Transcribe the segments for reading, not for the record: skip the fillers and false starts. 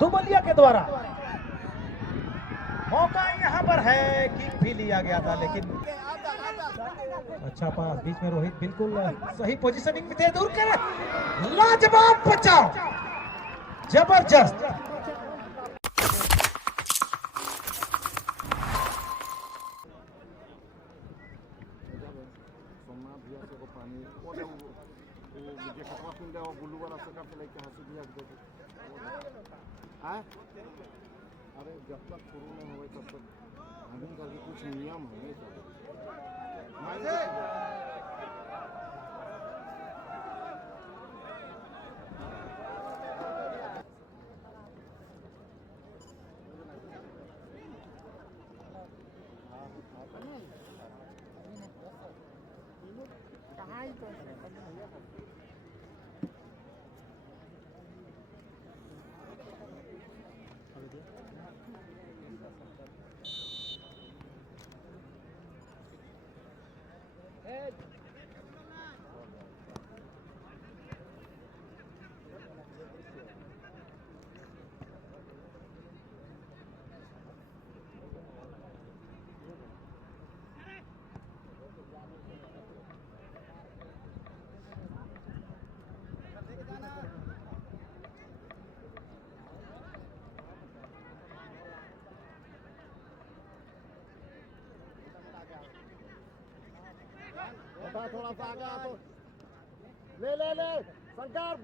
दुबलिया के द्वारा। मौका यहाँ पर है, किक भी लिया गया था लेकिन अच्छा पास बीच में रोहित बिल्कुल सही पोजीशनिंग में थे, दूर कर लाजवाब बचाव, जबरदस्त। अरे जब तक शुरू नहीं हुए तब तक आगे करके कुछ नियम है थोड़ा सा आगे आ तो ले शंकर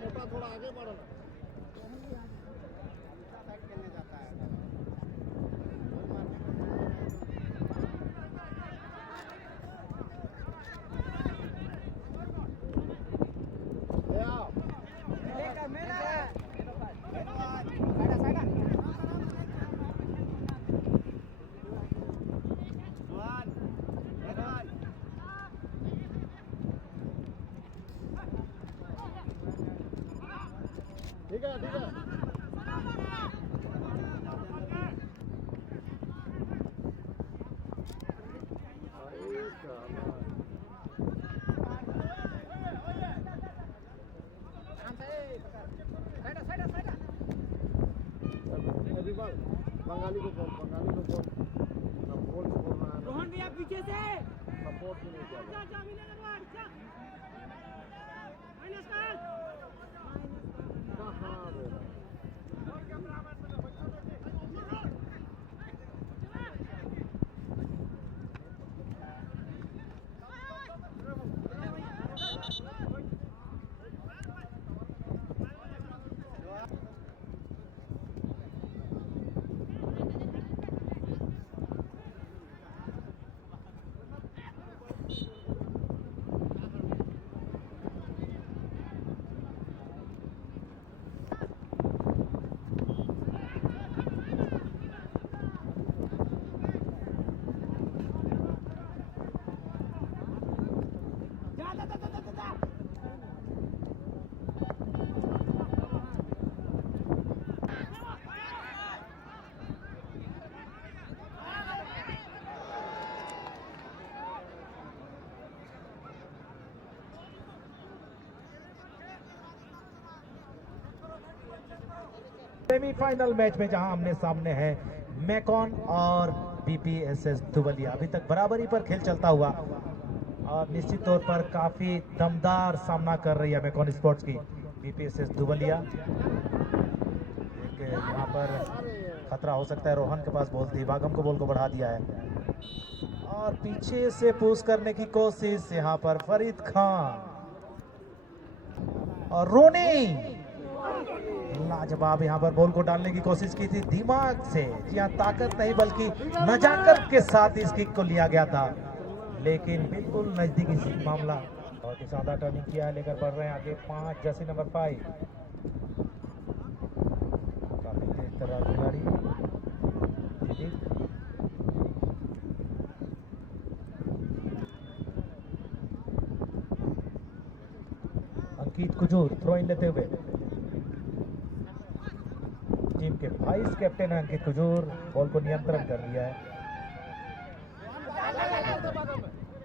मोटा थोड़ा आगे बढ़ो ठीक है बंगाली को बोल रोहन भैया पीछे से सपोर्ट नहीं किया सेमीफाइनल मैच में जहां हमने सामने है मैकॉन और बीपीएसएस दुबलिया। अभी तक बराबरी पर खेल चलता हुआ और निश्चित तौर पर काफी दमदार सामना कर रही है मैकॉन स्पोर्ट्स की बीपीएसएस दुबलिया। यहाँ पर खतरा हो सकता है, रोहन के पास बॉल थी, भागम को बॉल को बढ़ा दिया है और पीछे से पुश करने की कोशिश यहाँ पर फरीद खान और रोनी लाजवाब यहाँ पर बॉल को डालने की कोशिश की थी दिमाग से, जी हाँ, ताकत नहीं बल्कि नजाकत के साथ इस किक को लिया गया था। लेकिन बिल्कुल नजदीकी मामला। बहुत ही शानदार टर्निंग किया है, लेकर बढ़ रहे हैं आगे 5 जर्सी नंबर 5। काफी तेज तर्रार खिलाड़ी दिलीप। अंकित कुजूर थ्रो इन लेते हुए, टीम के वाइस कैप्टन है अंकित कुजूर, बॉल को नियंत्रण कर लिया है।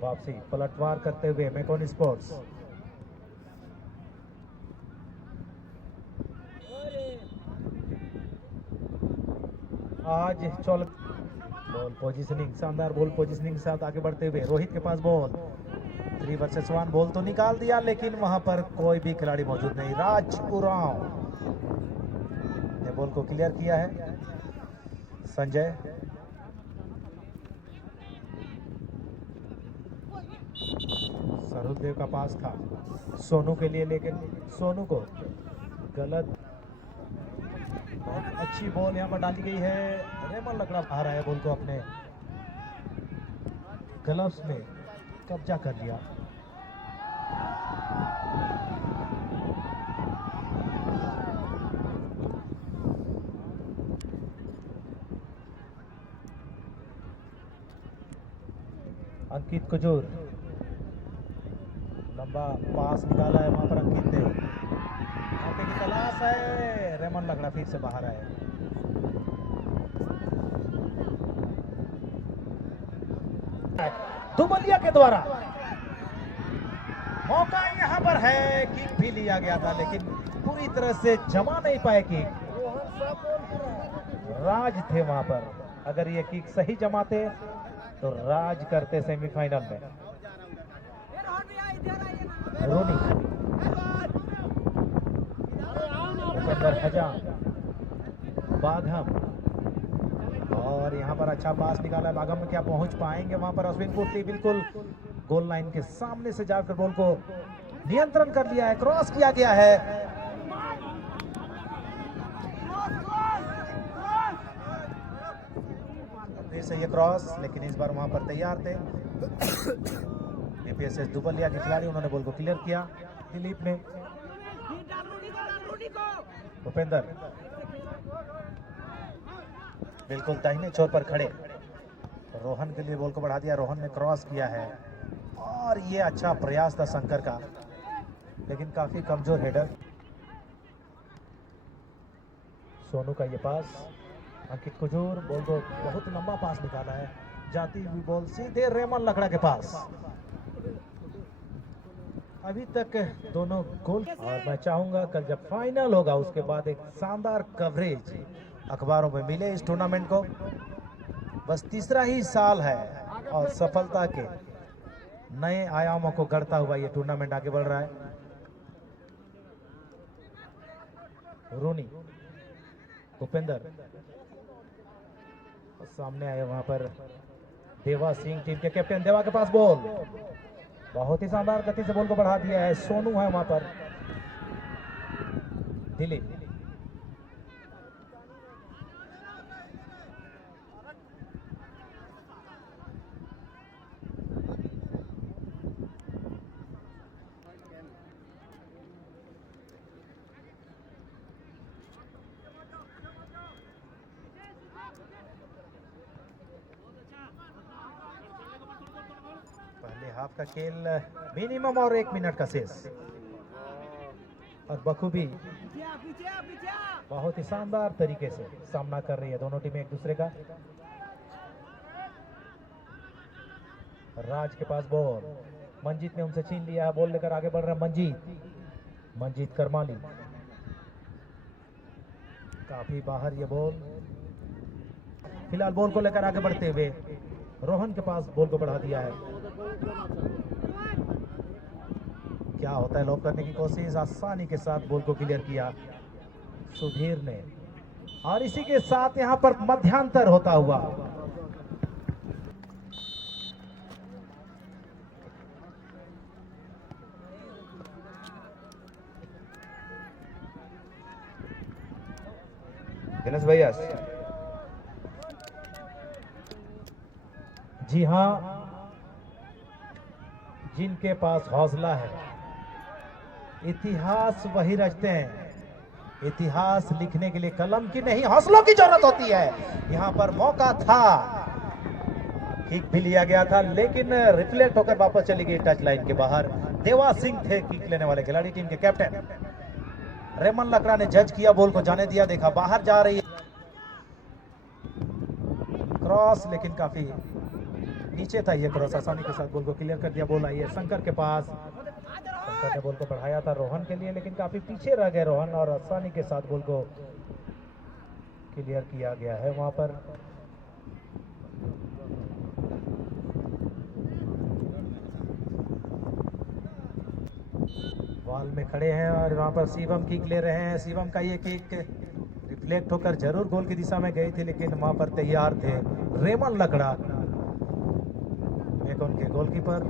वापसी पलटवार करते हुए मैकॉन स्पोर्ट्स। आज बॉल पोजीशनिंग, शानदार बॉल पोजीशनिंग के साथ आगे बढ़ते हुए रोहित के पास बॉल। 3 वर्सेस 1 बॉल तो निकाल दिया, लेकिन वहां पर कोई भी खिलाड़ी मौजूद नहीं। राज उरांव ने बॉल को क्लियर किया है। संजय सरुदेव का पास था सोनू के लिए, लेकिन सोनू को गलत। बहुत अच्छी बॉल यहां पर डाली गई है। रेमन लकड़ा आ रहा है, बॉल को अपने ग्लव्स में कब्जा कर लिया। अंकित कुजूर लंबा पास निकाला है, वहां पर अंकित ने मौके की तलाश है। रेमन लकड़ा फिर से बाहर आए। दुबलिया के द्वारा मौका यहां पर है, किक भी लिया गया था, लेकिन पूरी तरह से जमा नहीं पाए किक। राज थे वहां पर, अगर ये किक सही जमाते तो राज करते सेमीफाइनल में। रोनी हजाम बाघम, और यहाँ पर अच्छा पास निकाला है। बाघम में क्या पहुंच पाएंगे वहां पर? अश्विन पुत्री बिल्कुल गोल लाइन के सामने से जाकर बॉल को नियंत्रण कर लिया है। क्रॉस किया गया है। फिर से ये क्रॉस, लेकिन इस बार वहां पर तैयार थे बीपीएसएस दुबलिया के खिलाड़ी। उन्होंने बॉल को क्लियर किया। दिलीप ने भूपेंद्र बिल्कुल दाहिने छोर पर खड़े रोहन के लिए बॉल को बढ़ा दिया। रोहन ने क्रॉस किया है, और ये अच्छा प्रयास था शंकर का, लेकिन काफी कमजोर हेडर। सोनू का ये पास, अंकित कुजूर बॉल को बहुत लंबा पास निकाला है, जाती हुई बॉल सीधे रेमन लकड़ा के पास। अभी तक दोनों गोल, और मैं चाहूंगा कल जब फाइनल होगा उसके बाद एक शानदार कवरेज अखबारों में मिले इस टूर्नामेंट को। बस तीसरा ही साल है और सफलता के नए आयामों को गढ़ता हुआ ये टूर्नामेंट आगे बढ़ रहा है। रोनी, भूपेंद्र सामने आए, वहां पर देवा सिंह टीम के कैप्टन। देवा के पास बॉल, बहुत ही शानदार गति से बॉल को बढ़ा दिया है। सोनू है वहां पर। दिलीप पहले हाफ का खेल मिनिमम और 1 मिनट का शेष, और बखूबी बहुत ही शानदार तरीके से सामना कर रही है दोनों टीमें एक दूसरे का। राज के पास बॉल, मंजीत ने उनसे छीन लिया। बॉल लेकर आगे बढ़ रहा है मंजीत करमाली, काफी बाहर ये बॉल। फिलहाल बॉल को लेकर आगे बढ़ते हुए रोहन के पास बॉल को बढ़ा दिया है। क्या होता है, लॉक करने की कोशिश, आसानी के साथ बॉल को क्लियर किया सुधीर ने, और इसी के साथ यहां पर मध्यांतर होता हुआ दिनेश भैया। जी हां, जिनके पास हौसला है, इतिहास वही रचते हैं। इतिहास लिखने के लिए कलम की नहीं, हौसलों की जरूरत होती है। यहाँ पर मौका था, किक भी लिया गया था, लेकिन रिफ्लेक्ट होकर वापस चली गई टच लाइन के बाहर। देवा सिंह थे किक लेने वाले खिलाड़ी, टीम के कैप्टन। रेमन लकड़ा ने जज किया, बॉल को जाने दिया, देखा बाहर जा रही है क्रॉस, लेकिन काफी नीचे था ये क्रॉस। आसानी के साथ बॉल को क्लियर कर दिया। बॉल आई है शंकर के पास, शंकर ने बॉल को बढ़ाया था रोहन के लिए, लेकिन काफी पीछे रह गए रोहन, और आसानी के साथ बॉल को क्लियर किया गया है वहां पर। बॉल में खड़े हैं और वहां पर शिवम किक ले रहे हैं। शिवम का ये किक रिफ्लेक्ट होकर जरूर गोल की दिशा में गई थी, लेकिन वहां पर तैयार थे रेमन लकड़ा, एक उनके गोलकीपर।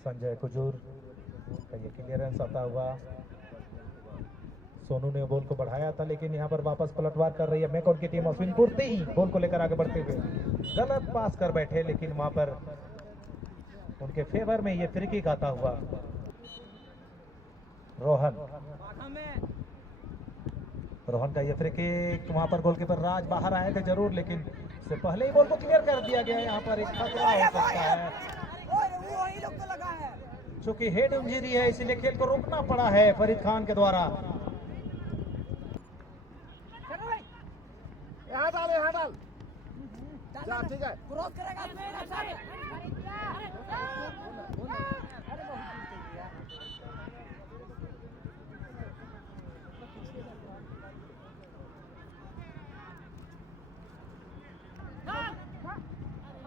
संजय कुजूर का ये क्लियरेंस आता हुआ। सोनू ने बॉल को बढ़ाया था, लेकिन यहाँ पर वापस पलटवार कर रही है मैकॉन की टीम। अश्विन पूर्ति बॉल को लेकर आगे बढ़ते हुए गलत पास कर बैठे, लेकिन वहां पर उनके फेवर में ये फ्री किक आता हुआ। रोहन का ये फ्री किक, वहां पर गोलकीपर राज बाहर आए थे जरूर, लेकिन इससे पहले ही बॉल को क्लियर कर दिया गया। यहाँ पर एक खतरा हो सकता है, चूंकि हेड इंजरी है, इसीलिए खेल को रोकना पड़ा है फरीद खान के द्वारा। ठीक है,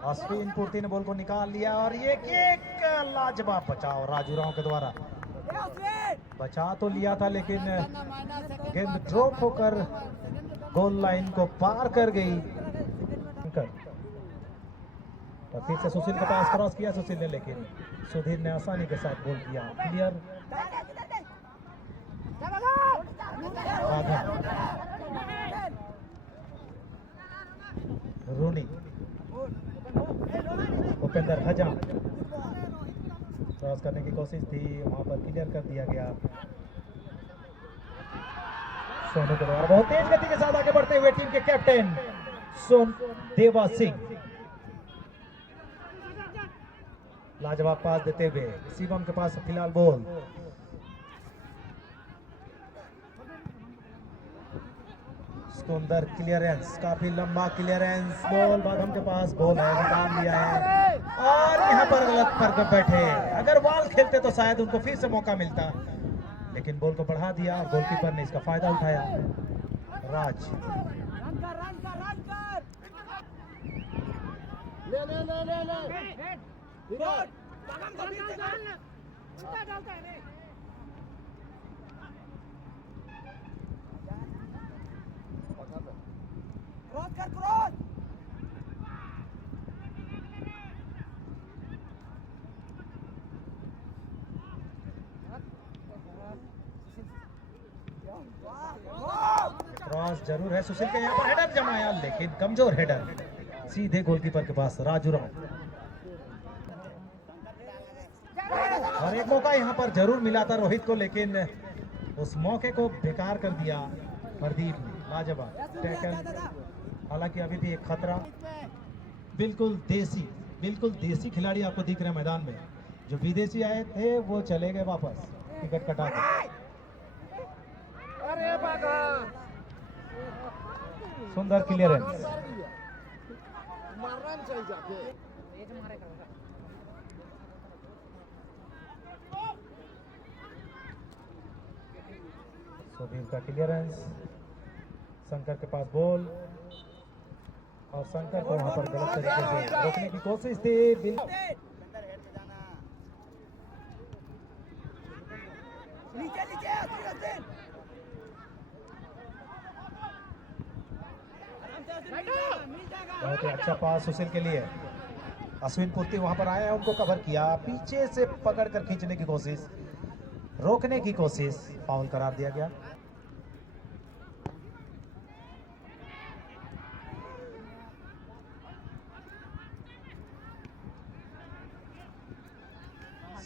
अश्विन पूर्ति ने बॉल को निकाल लिया, और ये किक लाजवाब बचाव राजू राव के द्वारा। बचा तो लिया था, लेकिन गेंद ड्रॉप होकर गोल लाइन को पार कर गई। और फिर से सुशील के पास क्रॉस किया सुशील ने, लेकिन सुधीर ने आसानी के साथ गोल किया क्लियर। रूनी, उपेंद्र हजाम, क्रॉस करने की कोशिश थी, वहां पर क्लियर कर दिया गया। सोनू के द्वारा बहुत तेज गति के साथ आगे बढ़ते हुए टीम के कैप्टन देवा सिंह लाजवाब पास देते हुए शिवम के पास फिलहाल बॉल। सुंदर क्लियरेंस, काफी लंबा क्लियरेंस, बॉल बादम के पास बॉल है, निकाल लिया है, और यहाँ पर गलत पर बैठे। अगर बॉल खेलते तो शायद उनको फिर से मौका मिलता, लेकिन बॉल को बढ़ा दिया और गोलकीपर ने इसका फायदा उठाया। राज ले ले ले ले ले क्रॉस जरूर है सुशील के, यहाँ पर हेडर जमाया, लेकिन कमजोर हेडर सीधे गोलकीपर के पास राजू राव। और एक मौका यहाँ पर जरूर मिला था रोहित को, लेकिन उस मौके को बेकार कर दिया प्रदीप ने। लाजवाब टैकल, हालांकि अभी भी एक खतरा। बिल्कुल देसी खिलाड़ी आपको दिख रहे हैं मैदान में। जो विदेशी आए थे वो चले गए वापस टिकट कटा कर। सुंदर क्लियरेंस, मारना चाहिए जाके। सुधीर का क्लियरेंस, शंकर के पास बॉल, और शंकर को वहां पर गलत तरीके से रोकने की कोशिश थी। बहुत ही अच्छा पास सुशील के लिए। अश्विन पूर्ति वहां पर आया, उनको कवर किया, पीछे से पकड़कर खींचने की कोशिश, रोकने की कोशिश, फाउल करार दिया गया।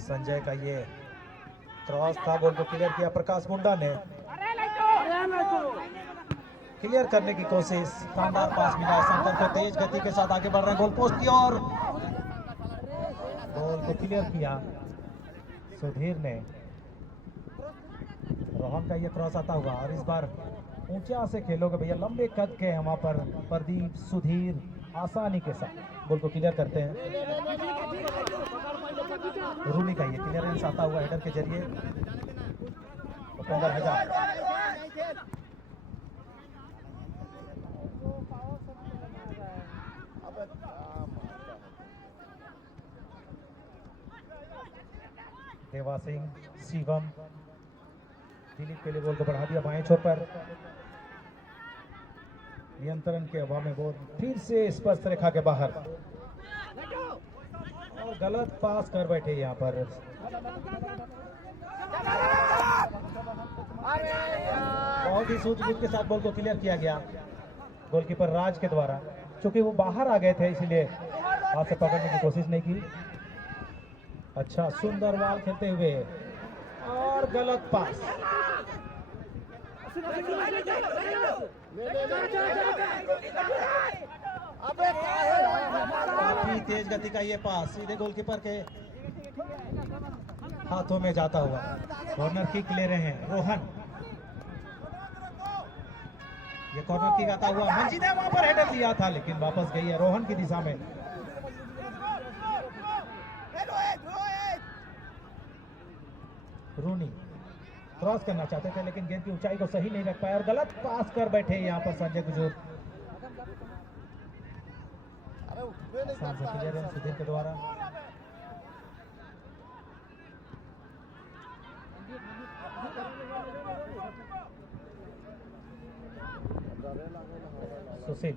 संजय का ये क्रॉस था, बॉल को क्लियर किया प्रकाश मुंडा ने, क्लियर करने की कोशिश, शानदार पास मिला सेंटर को, तेज गति के साथ आगे बढ़ रहे हैं गोल पोस्ट की ओर, बॉल को क्लियर किया सुधीर ने। रोहन का ये क्रॉस आता हुआ और इस बार ऊंचा से खेलोगे भैया, लंबे कद के हैं वहां पर प्रदीप सुधीर, आसानी के साथ बॉल को क्लियर करते हैं। रूनी का ये क्लियरेंस आता हुआ हेडर के जरिए, उपेंद्र हजाम, देवा सिंह, शिवम, दिलीप के लिए बॉल को बढ़ा दिया बाएं छोर पर, नियंत्रण के अभाव में बॉल फिर से स्पर्श रेखा के बाहर और गलत पास कर बैठे यहाँ पर। बहुत ही सूझबूझ के साथ बॉल को क्लियर किया गया गोलकीपर राज के द्वारा, क्योंकि वो बाहर आ गए थे इसलिए हाथ से पकड़ने की कोशिश नहीं की। अच्छा सुंदर बॉल खेलते हुए और गलत पास, काफी तेज गति का ये पास सीधे गोलकीपर के हाथों में जाता हुआ। कॉर्नर किक ले रहे हैं रोहन, ये कॉर्नर किक आता हुआ, मंजीत ने वहां पर हेडर लिया था लेकिन वापस गई है रोहन की दिशा में। रूनी क्रॉस करना चाहते थे लेकिन गेंद की ऊंचाई को सही नहीं रख पाया और गलत पास कर बैठे यहाँ पर संजय गुजूर। सुधीर के द्वारा सुशील,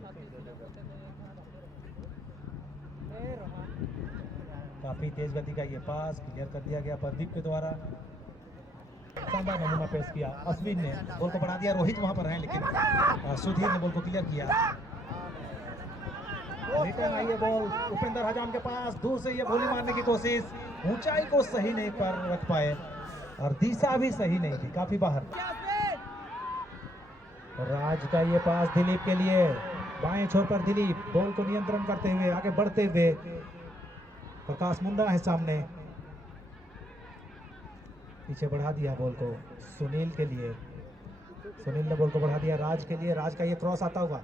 काफी तेज गति का ये पास क्लियर कर दिया गया प्रदीप के द्वारा। शानदार नमूना पेश किया अश्विन ने, बॉल को बढ़ा दिया, रोहित वहां पर है लेकिन सुधीर ने बॉल को क्लियर किया। रिटर्न आई है बॉल उपेंद्र हजाम के पास, दूर से ये गोली मारने की कोशिश, ऊंचाई को सही नहीं कर रख पाए और दिशा भी सही नहीं थी, काफी बाहर। राज का ये पास दिलीप के लिए, बाएं छोर पर दिलीप बॉल को नियंत्रण करते हुए आगे बढ़ते हुए, प्रकाश मुंडा है सामने, पीछे बढ़ा दिया बॉल को सुनील के लिए, सुनील ने बॉल को बढ़ा दिया राज के लिए, राज का ये क्रॉस आता हुआ,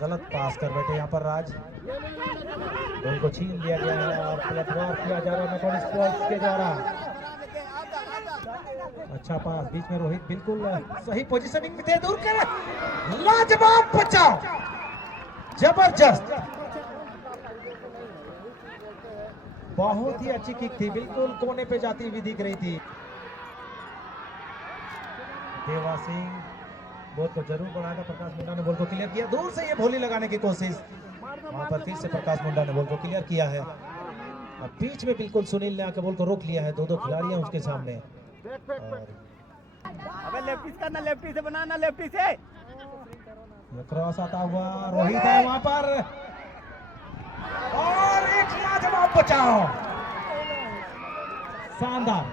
गलत पास कर बैठे यहाँ पर राज, बॉल को छीन लिया गया है और पलटवार किया जा रहा है स्पोर्ट्स के द्वारा। अच्छा पास बीच में रोहित बिल्कुल सही पोजीशनिंग में थे, दूर कर लाजवाब बचाव, जबरदस्त, बहुत ही अच्छी किक थी, बिल्कुल कोने पे जाती हुई दिख रही थी। देवा सिंह बॉल को जरूर बढ़ाया, प्रकाश मुंडा ने बॉल को क्लियर किया, दूर से ये भोली लगाने की कोशिश, वहां पर फिर से प्रकाश मुंडा ने बॉल को क्लियर किया है और बीच में बिल्कुल सुनील ने आकर बॉल को रोक लिया है, दो खिलाड़ी हैं उसके सामने। अबे लेफ्टी करना, लेफ्टी से बनाना, लेफ्टी से ये क्रॉस आता हुआ, रोहित है वहां पर और एक लाजवाब बचाव, शानदार।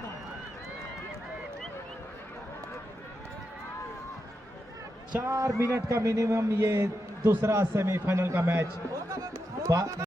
4 मिनट का मिनिमम ये दूसरा सेमीफाइनल का मैच।